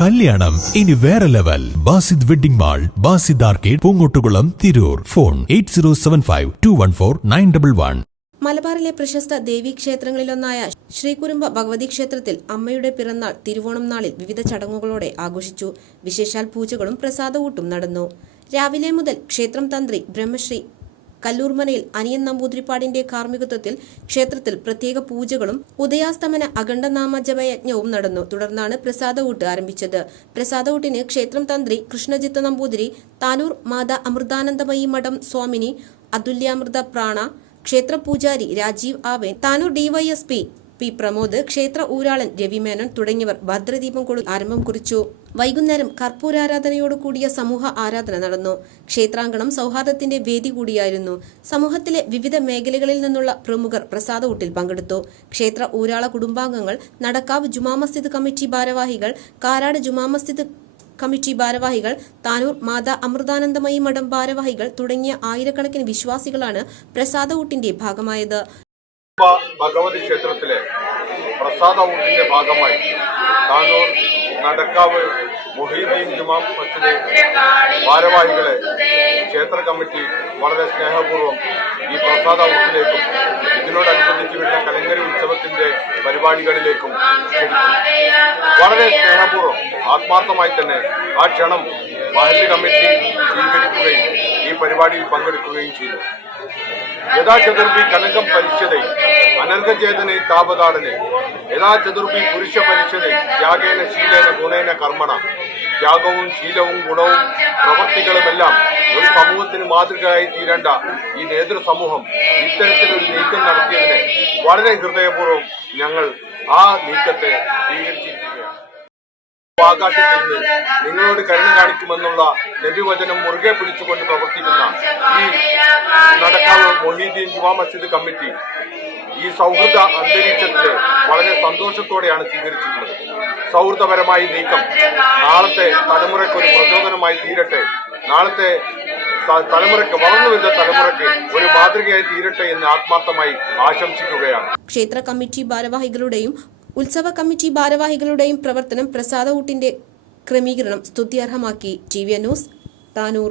കല്യാണം. ഇനി വേറെ level. Basid wedding mall Basid arcade Poongottukulam Tirur. Phone eight zero seven five two one four nine double one. മലബാറിലെ പ്രശസ്ത ദേവീക്ഷേത്രങ്ങളിലൊന്നായ ശ്രീകുരുമ്പ ഭഗവതി ക്ഷേത്രത്തിൽ അമ്മയുടെ പിറന്നാൾ തിരുവോണം നാളിൽ വിവിധ ചടങ്ങുകളോടെ ആഘോഷിച്ചു. വിശേഷാൽ പൂജകളും പ്രസാദവൂട്ടും നടന്നു. രാവിലെ മുതൽ ക്ഷേത്രം തന്ത്രി ബ്രഹ്മശ്രീ കല്ലൂർമനയിൽ അനിയൻ നമ്പൂതിരിപ്പാടിന്റെ കാർമ്മികത്വത്തിൽ ക്ഷേത്രത്തിൽ പ്രത്യേക പൂജകളും ഉദയാസ്തമന അഖണ്ഡനാമ ജപയജ്ഞവും നടന്നു. തുടർന്നാണ് പ്രസാദവൂട്ട് ആരംഭിച്ചത്. പ്രസാദവൂട്ടിന് ക്ഷേത്രം തന്ത്രി കൃഷ്ണജിത്ത് നമ്പൂതിരി താനൂർ മാതാ അമൃതാനന്ദമയി മഠം സ്വാമിനി അതുല്യാമൃത പ്രാണ ക്ഷേത്ര പൂജാരി രാജീവ് ആവേൻ താനൂർ ഡിവൈഎസ്പി പി പ്രമോദ് ക്ഷേത്ര ഊരാളൻ രവിമേനോൻ തുടങ്ങിയവർ ഭദ്രദീപം കൊടു ആരംഭം കുറിച്ചു. വൈകുന്നേരം കർപ്പൂരാരാധനയോടു കൂടിയ സമൂഹ ആരാധന നടന്നു. ക്ഷേത്രാങ്കണം സൗഹാർദ്ദത്തിന്റെ വേദി കൂടിയായിരുന്നു. സമൂഹത്തിലെ വിവിധ മേഖലകളിൽ നിന്നുള്ള പ്രമുഖർ പ്രസാദഊട്ടിൽ പങ്കെടുത്തു. ക്ഷേത്ര ഊരാള കുടുംബാംഗങ്ങൾ നടക്കാവ് ജുമാ മസ്ജിദ് കമ്മിറ്റി ഭാരവാഹികൾ കാരാട് ജുമാ മസ്ജിദ് കമ്മിറ്റി ഭാരവാഹികൾ താനൂർ മാതാ അമൃതാനന്ദമയി മഠം ഭാരവാഹികൾ തുടങ്ങിയ ആയിരക്കണക്കിന് വിശ്വാസികളാണ് പ്രസാദഊട്ടിന്റെ ഭാഗമായത്. ഭ- ഭഗവതി ക്ഷേത്രത്തിലെ പ്രസാദ ഊട്ടിന്റെ ഭാഗമായി താനൂർ നടക്കാവ് മൊഹീദ്ദീൻ ജുമാം മസ്ജിദ് ഭാരവാഹികളെ ക്ഷേത്ര കമ്മിറ്റി വളരെ സ്നേഹപൂർവം ഈ പ്രസാദ ഊട്ടിലേക്കും ഇതിനോടനുബന്ധിച്ച് വരുന്ന കലങ്കരി ഉത്സവത്തിന്റെ പരിപാടികളിലേക്കും വളരെ സ്നേഹപൂർവം ആത്മാർത്ഥമായി തന്നെ ആ ക്ഷണം മഹല്ല് കമ്മിറ്റി സ്വീകരിക്കുകയും ഈ പരിപാടിയിൽ പങ്കെടുക്കുകയും ചെയ്തു. ചതുർഭി കനകം പരിച്ഛതൈ അനർഘചേതനെ താപതാടനെ യഥാ ചതുർഭി പുരുഷ പരിച്ഛതൈ ത്യാഗേന ശീലേന ഗുണേന കർമ്മണ. ത്യാഗവും ശീലവും ഗുണവും പ്രവൃത്തികളുമെല്ലാം ഒരു സമൂഹത്തിന് മാതൃകയായി തീരേണ്ട ഈ നേതൃസമൂഹം ഇത്തരത്തിലൊരു നീക്കം നടത്തിയതിന് വളരെ ഹൃദയപൂർവം ഞങ്ങൾ ആ നീക്കത്തെ സ്വീകരിച്ചിരിക്കുകയാണ്. ആകാശത്തിൽ നിന്ന് നിങ്ങളോട് കരുണ കാണിക്കുമെന്നുള്ള നബിവചനം മുറുകെ പിടിച്ചുകൊണ്ട് പ്രവർത്തിക്കുന്ന ഈ നടക്കാവ് മൊഹീദ്ദീൻ ജുമാ മസ്ജിദ് കമ്മിറ്റി ഈ സൗഹൃദ അന്തരീക്ഷത്തിൽ വളരെ സന്തോഷത്തോടെയാണ് സ്വീകരിച്ചിട്ടുള്ളത്. സൗഹൃദപരമായി നീക്കം നാളത്തെ തലമുറയ്ക്ക് ഒരു പ്രചോദനമായി തീരട്ടെ. നാളത്തെ തലമുറയ്ക്ക് വളർന്നു വരുന്ന തലമുറയ്ക്ക് ഒരു മാതൃകയായി തീരട്ടെ എന്ന് ആത്മാർത്ഥമായി ആശംസിക്കുകയാണ്. ക്ഷേത്ര കമ്മിറ്റി ഭാരവാഹികളുടെയും ഉത്സവ കമ്മിറ്റി ഭാരവാഹികളുടെയും പ്രവർത്തനം പ്രസാദഊട്ടിന്റെ ക്രമീകരണം സ്തുത്യർഹമാക്കി. T V news Tanur.